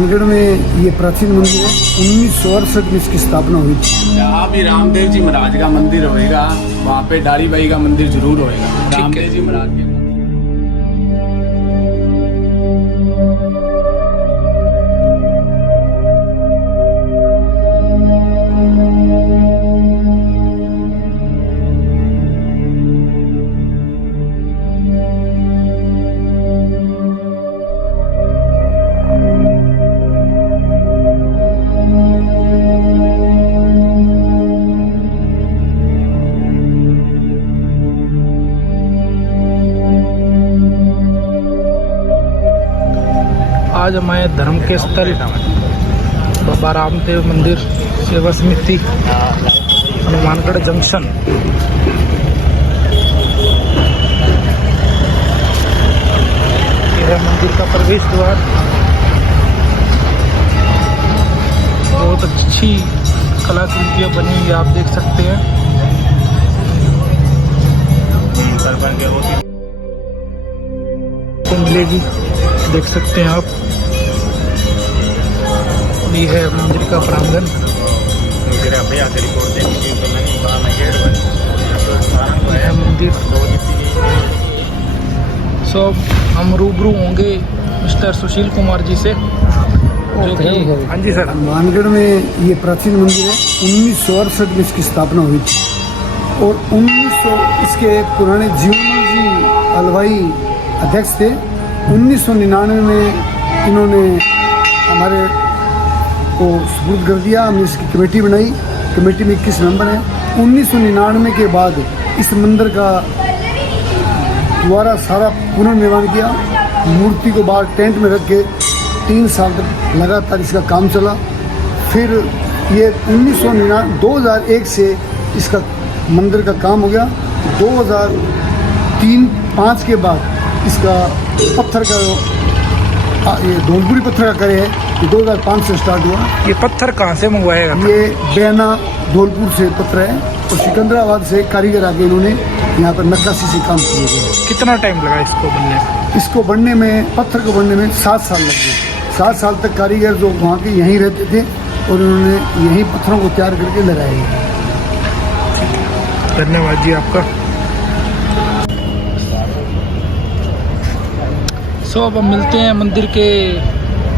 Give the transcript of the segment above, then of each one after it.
मानगढ़ में ये प्राचीन मंदिर है। 1968 में इसकी स्थापना हुई थी। जहाँ भी रामदेव जी महाराज का मंदिर होएगा वहाँ पे डाली बाई का मंदिर जरूर होएगा। रामदेव जी महाराज के आज हमारे धर्म के स्थल बाबा रामदेव मंदिर सेवा समिति हनुमानगढ़ जंक्शन यह मंदिर का प्रवेश द्वार। बहुत अच्छी कलाकृतियाँ बनी हुई आप देख सकते हैं। तो मिलेगी, देख सकते हैं आप। ये है मंदिर का प्रांगण। यह मंदिर हम रूबरू होंगे मिस्टर सुशील कुमार जी से जो कि हाँ जी सर। मानगढ़ में ये प्राचीन मंदिर है। 1968 में इसकी स्थापना हुई थी और 1900 इसके पुराने जीवन जी अलवाई अध्यक्ष थे। 1999 में इन्होंने हमारे को सुपुर्द कर दिया। हमने इसकी कमेटी बनाई। कमेटी में 21 मेंबर हैं। 1999 के बाद इस मंदिर का दोबारा सारा पुनर्निर्माण किया। मूर्ति को बाहर टेंट में रख के 3 साल तक लगातार इसका काम चला। फिर ये 2001 से इसका मंदिर का काम हो गया। 2003-05 के बाद इसका पत्थर का ये धौलपुरी पत्थर का करे है। ये 2005 से स्टार्ट हुआ। ये पत्थर कहाँ से मंगवाएगा? ये बेना धौलपुर से पत्थर है और सिकंदराबाद से कारीगर आके इन्होंने यहाँ पर नक्काशी से काम किए गए। कितना टाइम लगा इसको बनने में? इसको बनने में, पत्थर को बनने में 7 साल लग गए। 7 साल तक कारीगर जो वहाँ के यहीं रहते थे और उन्होंने यहीं पत्थरों को तैयार करके लगाए। धन्यवाद जी आपका। अब हम मिलते हैं मंदिर के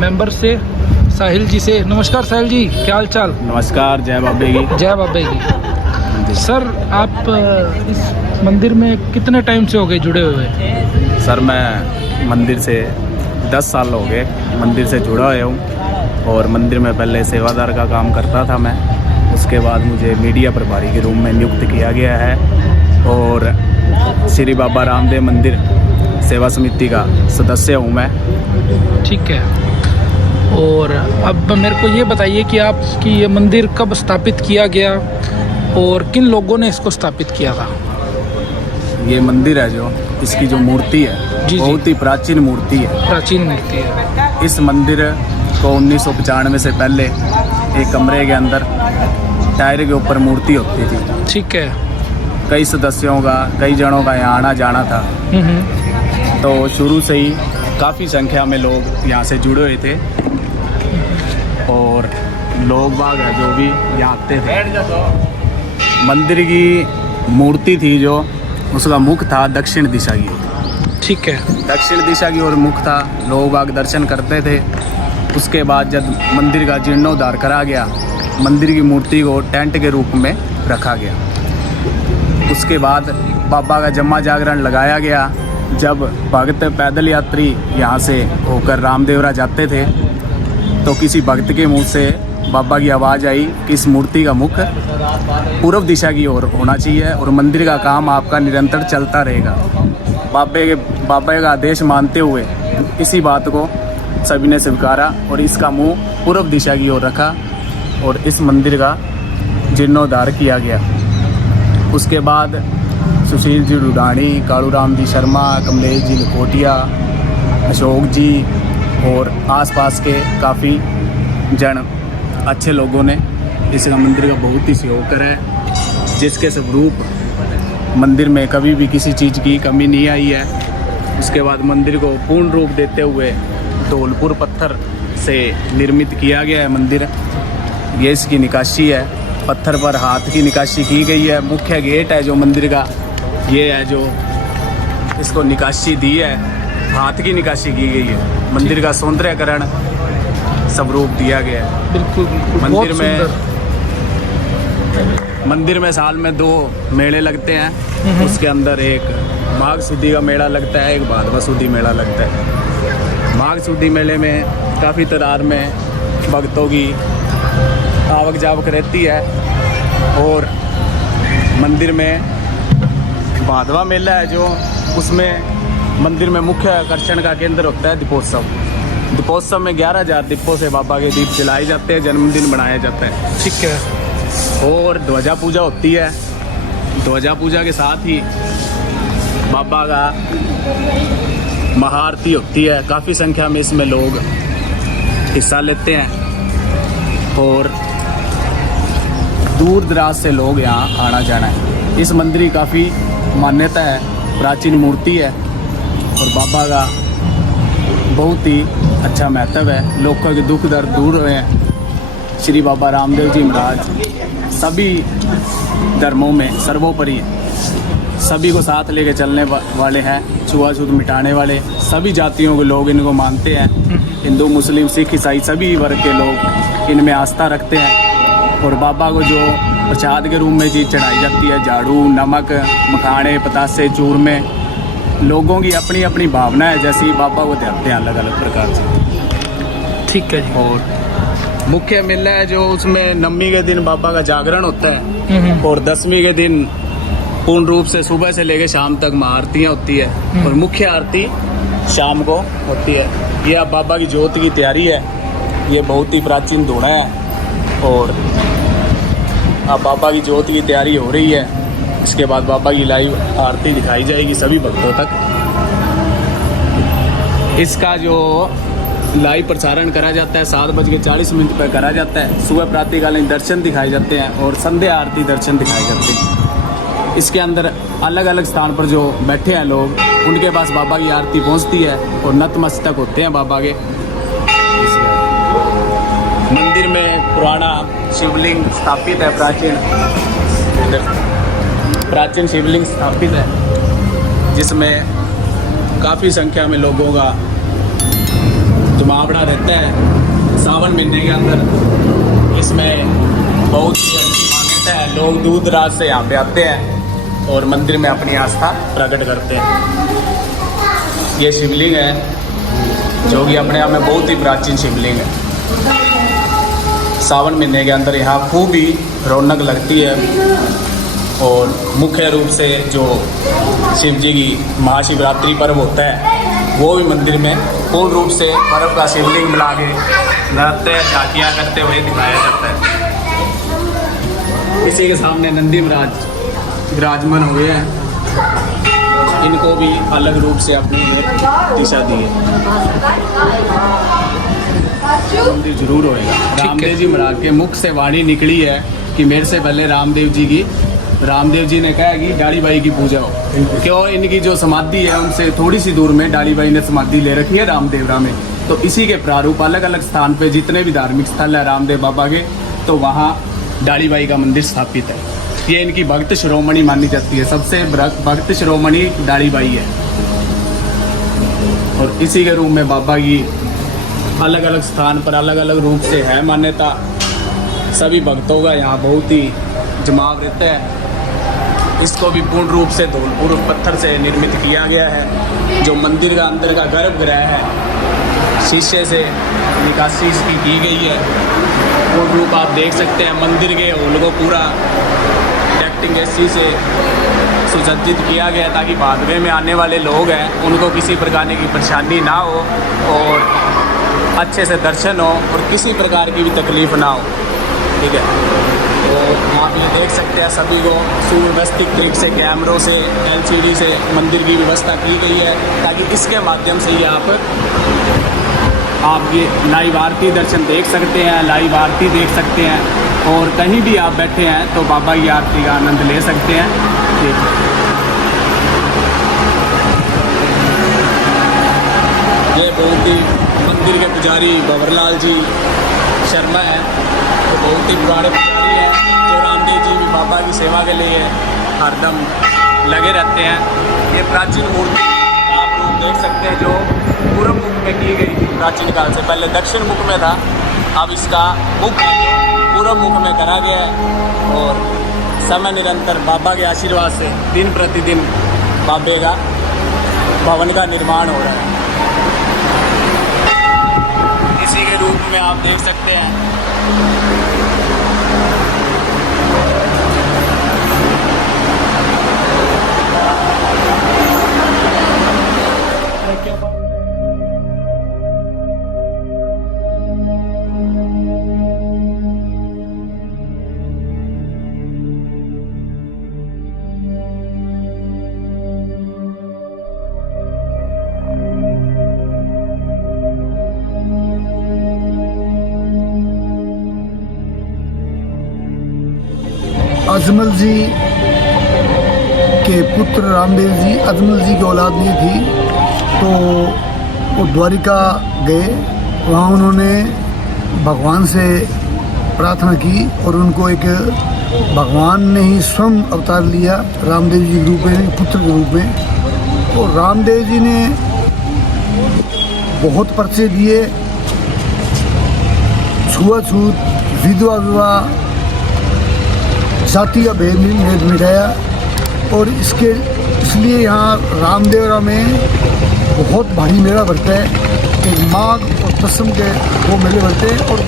मेंबर से, साहिल जी से। नमस्कार साहिल जी, क्या हाल चाल? नमस्कार, जय बाबे की। जय बाबे की। सर आप इस मंदिर में कितने टाइम से हो गए जुड़े हुए? सर मैं मंदिर से 10 साल हो गए मंदिर से जुड़ा हुआ हूँ और मंदिर में पहले सेवादार का काम करता था मैं। उसके बाद मुझे मीडिया प्रभारी के रूप में नियुक्त किया गया है और श्री बाबा रामदेव मंदिर सेवा समिति का सदस्य हूँ मैं। ठीक है। और अब मेरे को ये बताइए कि आपकी ये मंदिर कब स्थापित किया गया और किन लोगों ने इसको स्थापित किया था? ये मंदिर है जो इसकी जो मूर्ति है जी, बहुत ही प्राचीन मूर्ति है। प्राचीन मूर्ति है। इस मंदिर को 1995 से पहले एक कमरे के अंदर टायर के ऊपर मूर्ति होती थी। ठीक है। कई सदस्यों का, कई जनों का यहाँ आना जाना था। तो शुरू से ही काफ़ी संख्या में लोग यहाँ से जुड़े हुए थे और लोग बाग है जो भी यहाँ आते थे। मंदिर की मूर्ति थी जो उसका मुख था दक्षिण दिशा की। ठीक है। दक्षिण दिशा की ओर मुख था। लोग बाग दर्शन करते थे। उसके बाद जब मंदिर का जीर्णोद्धार करा गया, मंदिर की मूर्ति को टेंट के रूप में रखा गया। उसके बाद बाबा का जम्मा जागरण लगाया गया। जब भक्त पैदल यात्री यहाँ से होकर रामदेवरा जाते थे तो किसी भक्त के मुंह से बाबा की आवाज़ आई कि इस मूर्ति का मुख पूर्व दिशा की ओर होना चाहिए और मंदिर का काम आपका निरंतर चलता रहेगा। बाबा का आदेश मानते हुए इसी बात को सभी ने स्वीकारा और इसका मुंह पूर्व दिशा की ओर रखा और इस मंदिर का जीर्णोद्धार किया गया। उसके बाद सुशील जी डुडानी, कालूराम जी शर्मा, कमलेश जी लकोटिया, अशोक जी और आसपास के काफ़ी जन अच्छे लोगों ने इस मंदिर का बहुत ही सहयोग करा है, जिसके स्वरूप मंदिर में कभी भी किसी चीज़ की कमी नहीं आई है। उसके बाद मंदिर को पूर्ण रूप देते हुए धौलपुर पत्थर से निर्मित किया गया है मंदिर। ये इसकी निकाशी है, पत्थर पर हाथ की निकाशी की गई है। मुख्य गेट है जो मंदिर का, ये है जो इसको निकाशी दी है, हाथ की निकाशी की गई है। मंदिर का सौंदर्यकरण स्वरूप दिया गया है। बिल्कुल बिल्कुल, मंदिर बहुत में सुंदर। साल में 2 मेले लगते हैं। उसके अंदर एक माघ शुद्धि का मेला लगता है, एक भादवा शुद्धि मेला लगता है। माघ शुद्धि मेले में काफ़ी तादाद में भक्तों की आवक जावक रहती है। और मंदिर में भादवा मेला है जो, उसमें मंदिर में मुख्य आकर्षण का केंद्र होता है दीपोत्सव। दीपोत्सव में 11,000 दीपों से बाबा के दीप जलाए जाते हैं, जन्मदिन मनाया जाता है। ठीक है। और ध्वजा पूजा होती है। ध्वजा पूजा के साथ ही बाबा का महाआरती होती है। काफ़ी संख्या में इसमें लोग हिस्सा लेते हैं और दूर दराज से लोग यहाँ आना जाना है। इस मंदिर की काफ़ी मान्यता है, प्राचीन मूर्ति है और बाबा का बहुत ही अच्छा महत्व है। लोगों के दुख दर्द दूर हुए हैं। श्री बाबा रामदेव जी महाराज सभी धर्मों में सर्वोपरि हैं। सभी को साथ लेके चलने वाले हैं, छुआछूत मिटाने वाले। सभी जातियों के लोग इनको मानते हैं। हिंदू, मुस्लिम, सिख, ईसाई सभी वर्ग के लोग इनमें आस्था रखते हैं। और बाबा को जो प्रसाद के रूप में चीज़ चढ़ाई जाती है, झाड़ू, नमक, मखाने, पतासे, चूरमे, लोगों की अपनी अपनी भावना है, जैसी बाबा को देते हैं अलग अलग प्रकार से। ठीक है जी। और मुख्य मेला है जो, उसमें 9वीं के दिन बाबा का जागरण होता है और 10वीं के दिन पूर्ण रूप से सुबह से लेकर शाम तक महाआरतियाँ होती है और मुख्य आरती शाम को होती है। ये अब बाबा की ज्योत की तैयारी है। ये बहुत ही प्राचीन धूणा है और अब बाबा की ज्योत की तैयारी हो रही है। इसके बाद बाबा की लाइव आरती दिखाई जाएगी सभी भक्तों तक। इसका जो लाइव प्रसारण करा जाता है 7:40 पर करा जाता है। सुबह प्रातःकालीन दर्शन दिखाए जाते हैं और संध्या आरती दर्शन दिखाए जाते हैं। इसके अंदर अलग अलग स्थान पर जो बैठे हैं लोग, उनके पास बाबा की आरती पहुंचती है और नतमस्तक होते हैं बाबा के। मंदिर में पुराना शिवलिंग स्थापित है, प्राचीन शिवलिंग स्थापित है, जिसमें काफ़ी संख्या में लोगों का जमावड़ा रहता है। सावन महीने के अंदर इसमें बहुत ही अच्छी मान्यता है। लोग दूर दराज से यहाँ पे आते हैं और मंदिर में अपनी आस्था प्रकट करते हैं। ये शिवलिंग है जो कि अपने आप में बहुत ही प्राचीन शिवलिंग है। सावन महीने के अंदर यहाँ खूब ही रौनक लगती है और मुख्य रूप से जो शिव जी की महाशिवरात्रि पर्व होता है, वो भी मंदिर में पूर्ण रूप से बर्फ का शिवलिंग मिला के नृत्य झांकियाँ करते हुए दिखाया जाता है। इसी के सामने नंदी महाराज विराजमान हुए हैं। इनको भी अलग रूप से अपनी दिशा दी है। मंदिर जरूर होएगा। रामदेव जी महाराज के मुख से वाणी निकली है कि मेरे से पहले रामदेव जी ने कहा है कि डाली बाई की पूजा हो। क्यों? इनकी जो समाधि है उनसे थोड़ी सी दूर में डाली बाई ने समाधि ले रखी है रामदेवरा में। तो इसी के प्रारूप अलग अलग स्थान पे जितने भी धार्मिक स्थल है रामदेव बाबा के, तो वहाँ डाली बाई का मंदिर स्थापित है। ये इनकी भक्त शिरोमणि मानी जाती है। सबसे भक्त शिरोमणि डाली बाई है। और इसी के रूप में बाबा की अलग अलग स्थान पर अलग अलग रूप से है मान्यता। सभी भक्तों का यहाँ बहुत ही जमाव रहता है। इसको भी पूर्ण रूप से धूलपुर पत्थर से निर्मित किया गया है। जो मंदिर का अंदर का गर्भगृह है, शीशे से निकासी इसकी की गई है। पूर्ण रूप आप देख सकते हैं। मंदिर के हॉल को पूरा डेक्टिंग ऐसी से सुसज्जित किया गया ताकि भादवे में आने वाले लोग हैं उनको किसी प्रकार की परेशानी ना हो और अच्छे से दर्शन हो और किसी प्रकार की भी तकलीफ ना हो। ठीक है, तो आप ये देख सकते हैं सभी को सुव्यवस्थित तरीके से कैमरों से LCD से मंदिर की व्यवस्था की गई है ताकि इसके माध्यम से ही आप ये लाइव आरती दर्शन देख सकते हैं, लाइव आरती देख सकते हैं और कहीं भी आप बैठे हैं तो बाबा की आरती का आनंद ले सकते हैं। ठीक है, ये बहुत ही मंदिर के पुजारी भंवरलाल जी शर्मा हैं, तो बहुत ही पुराने पुजारी हैं जो रामदेव जी भी बाबा की सेवा के लिए हरदम लगे रहते हैं। ये प्राचीन मूर्ति आप लोग देख सकते हैं जो पूर्व मुख में की गई थी प्राचीन काल से, पहले दक्षिण मुख में था, अब इसका मुख पूर्व मुख में करा गया है। और समय निरंतर बाबा के आशीर्वाद से दिन प्रतिदिन बाबे का भवन का निर्माण हो रहा है। इसी के रूप में आप देख सकते हैं अजमल जी के पुत्र रामदेव जी, अजमल जी की औलाद नहीं थी, तो वो द्वारिका गए। वहाँ उन्होंने भगवान से प्रार्थना की और उनको एक भगवान ने ही स्वयं अवतार लिया रामदेव जी के रूप में, पुत्र के रूप में। तो रामदेव जी ने बहुत पर्चे दिए, छुआछूत, विधवा विवाह, जाति का भेद मिटाया। और इसलिए यहाँ रामदेवरा में बहुत भारी मेला भरता है। एक माघ और दसम के वो मेले भरते हैं और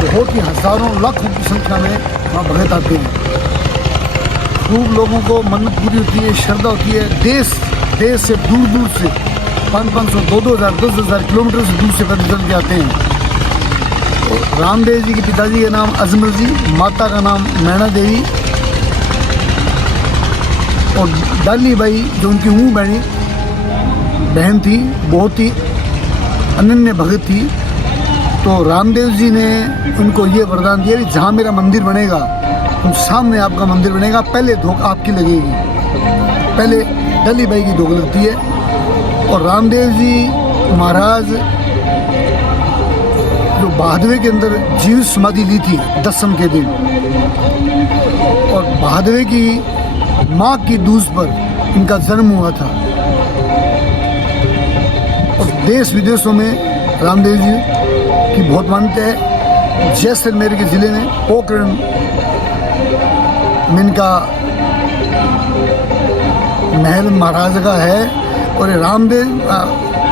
बहुत ही हज़ारों लाखों की संख्या में वहाँ भगत आते हैं। खूब लोगों को मन्नत पूरी होती है, श्रद्धा होती है। देश से दूर दूर से 500, 2,000, 10,000 किलोमीटर से दूर से पैदल चल के आते हैं। तो रामदेव जी के पिताजी का नाम अजमल जी, माता का नाम मैना देवी, और डाली बाई जो उनकी मुँह बहन थी, बहुत ही अनन्य भगत थी। तो रामदेव जी ने उनको ये वरदान दिया कि जहाँ मेरा मंदिर बनेगा, उन सामने आपका मंदिर बनेगा, पहले धोख आपकी लगेगी, पहले डली बाई की धोख लगती है। और रामदेव जी महाराज जो बहादवे के अंदर जीवित समाधि ली थी दसम के दिन, और बहादवे की माँ की दूज पर इनका जन्म हुआ था। और देश विदेशों में रामदेव जी की बहुत मान्यता है। जैसलमेर के ज़िले में पोखरण में इनका महल महाराज का है। और रामदेव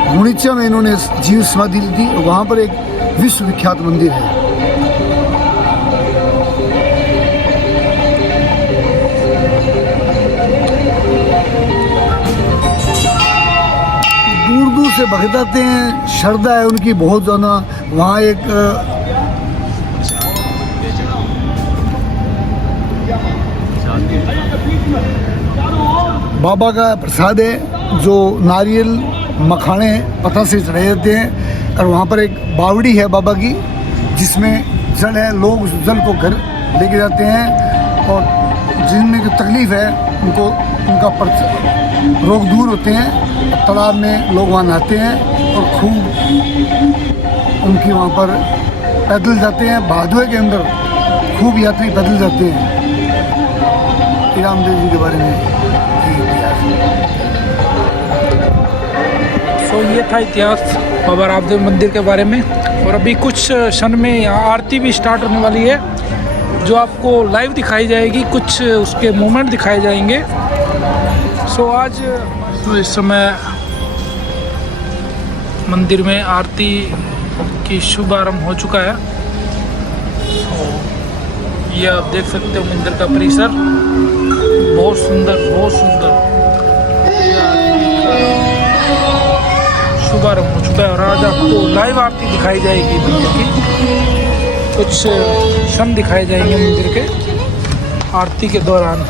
गुणिचा में इन्होंने जीव समाधि ली थी, वहाँ पर एक विश्व विख्यात मंदिर है। दूर दूर से भक्त आते हैं, श्रद्धा है उनकी बहुत ज़्यादा। वहाँ एक बाबा का प्रसाद है जो नारियल मखाने पता से चढ़ाए जाते हैं। और वहाँ पर एक बावड़ी है बाबा की जिसमें जल है, लोग उस जल को घर लेके जाते हैं और जिनमें जो तकलीफ़ है उनको उनका रोग दूर होते हैं। तालाब में लोग वहाँ नहाते हैं और खूब उनकी वहाँ पर पैदल जाते हैं। बहादुर के अंदर खूब यात्री पैदल जाते हैं। रामदेव जी के बारे में इतिहास। तो ये था इतिहास बाबा रामदेव मंदिर के बारे में। और अभी कुछ क्षण में यहाँ आरती भी स्टार्ट होने वाली है जो आपको लाइव दिखाई जाएगी, कुछ उसके मोमेंट दिखाए जाएंगे। सो आज तो इस समय मंदिर में आरती की शुभारंभ हो चुका है। ये आप देख सकते हो मंदिर का परिसर, बहुत सुंदर, बहुत सुंदर शुभारंभ हो चुका है। और आज आपको लाइव आरती दिखाई जाएगी मंदिर की, कुछ क्षण दिखाए जाएंगे मंदिर के आरती के दौरान।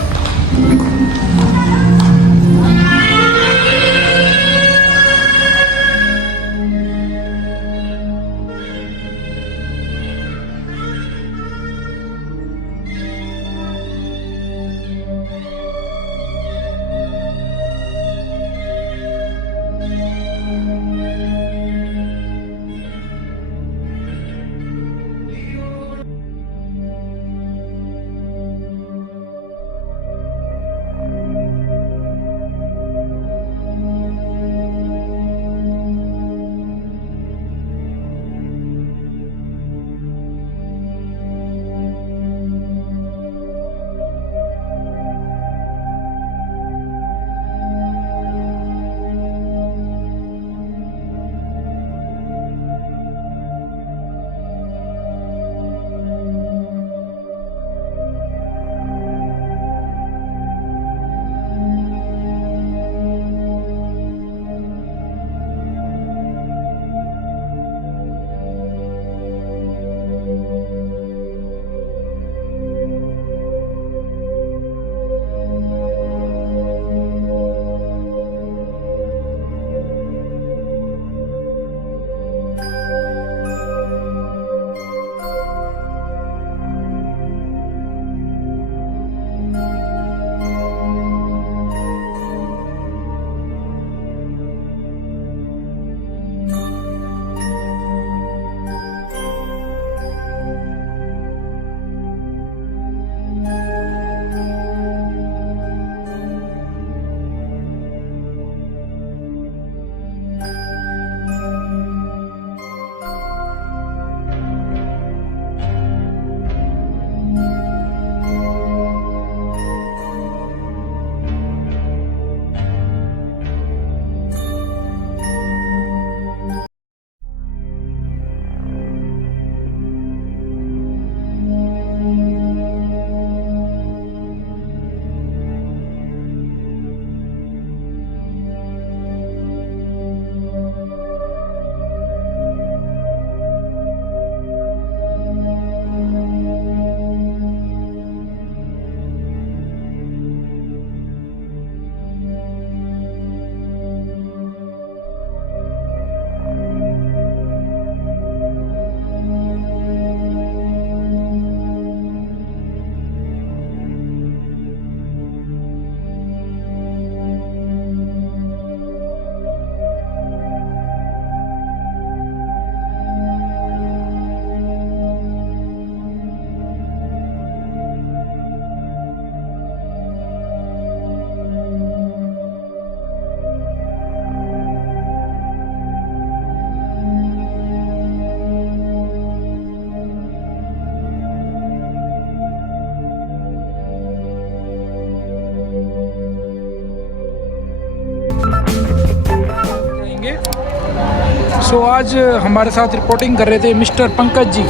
सो आज हमारे साथ रिपोर्टिंग कर रहे थे मिस्टर पंकज जी।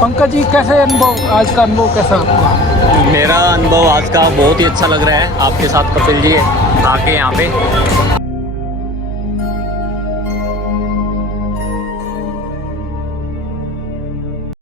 पंकज जी, कैसे अनुभव, आज का अनुभव कैसा आपका? मेरा अनुभव आज का बहुत ही अच्छा लग रहा है। आपके साथ कपिल जी आके यहाँ पे